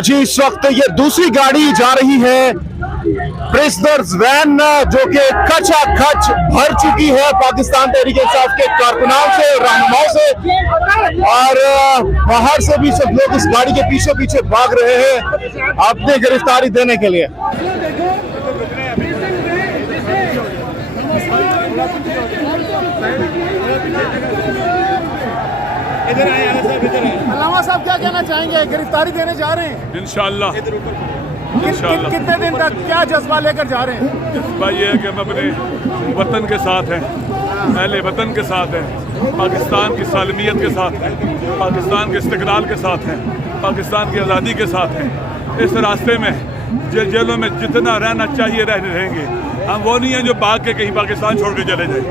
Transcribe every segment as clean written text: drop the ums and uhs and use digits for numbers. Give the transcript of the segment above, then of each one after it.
जी इस वक्त ये दूसरी गाड़ी जा रही है प्रिजनर्स वैन जो कि खचाखच भर चुकी है पाकिस्तान तहरीक-ए-इंसाफ के कारकुनाओं से, रहनुमाओं से, और बाहर से भी सब लोग इस गाड़ी के पीछे पीछे भाग रहे हैं अपनी गिरफ्तारी देने के लिए। अल्लामा साहब क्या कहना चाहेंगे? गिरफ्तारी देने जा रहे हैं इंशाअल्लाह। कितने दिन तक क्या जज्बा लेकर जा रहे हैं? जज्बा ये है कि हम अपने वतन के साथ हैं, अहले वतन के साथ हैं, पाकिस्तान की सालमियत के साथ हैं, पाकिस्तान के इस्तिक़लाल के साथ हैं, पाकिस्तान की आज़ादी के साथ हैं। इस रास्ते में जेलों में जितना रहना चाहिए रहेंगे। हम वो नहीं हैं जो भाग के कहीं पाकिस्तान छोड़ के चले जाए।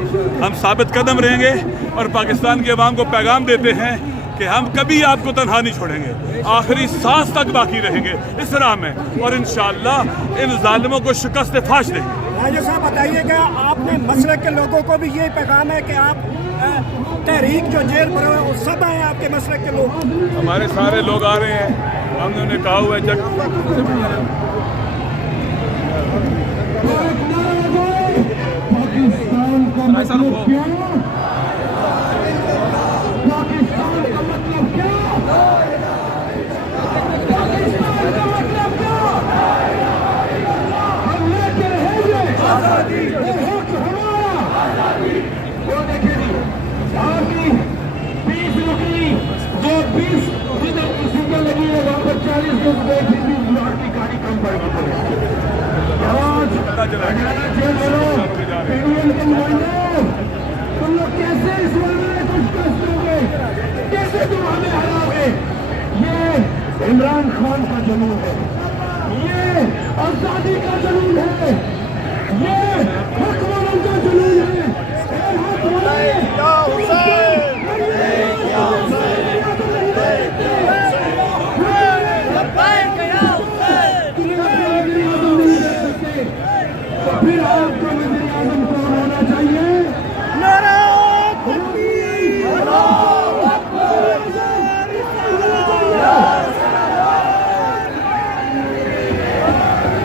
हम साबित कदम रहेंगे और पाकिस्तान के अवाम को पैगाम देते हैं कि हम कभी आपको तन्हा नहीं छोड़ेंगे, आखिरी सांस तक बाकी रहेंगे इस राह में, और इंशाअल्लाह इन जालिमों को शिकस्त फाश देंगे। राजा साहब बताइएगा, आपने मसलक के लोगों को भी यही पैगाम है कि आप तहरीक जो जेल पर है वो सब आए आपके मसलक के लोग? हमारे सारे लोग आ रहे हैं। हमने उन्हें कहा हुआ है जब तुम लोग कैसे इस में कुछ करोगे, कैसे तुम हमें हराओगे? ये इमरान खान का जुनून है, ये आजादी का जुनून है, ये हुक्मरान का जुनून है। फिर आपको वज़ीर आज़म कौन होना चाहिए?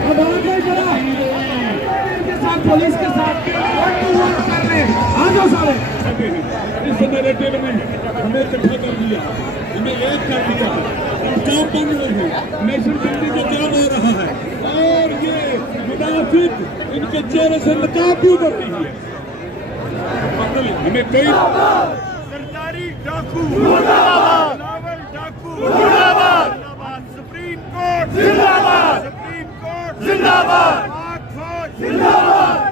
अब आगे जरा के साथ पुलिस के साथ कर रहे हैं। आ जाओ सारे। इस नैरेटिव ने हमें इकट्ठा कर दिया, हमें एक कर दिया, काम बन रहे हैं, नेशन बिल्डिंग को क्या हो रहा है, और ये मुनाफिक इनके चेहरे से नकाब भी उतर रही है। हमें कई सरकारी डाकू जिंदाबाद, डाकू जिंदाबाद, सुप्रीम कोर्ट जिंदाबाद, सुप्रीम कोर्ट जिंदाबाद, पाक फौज जिंदाबाद।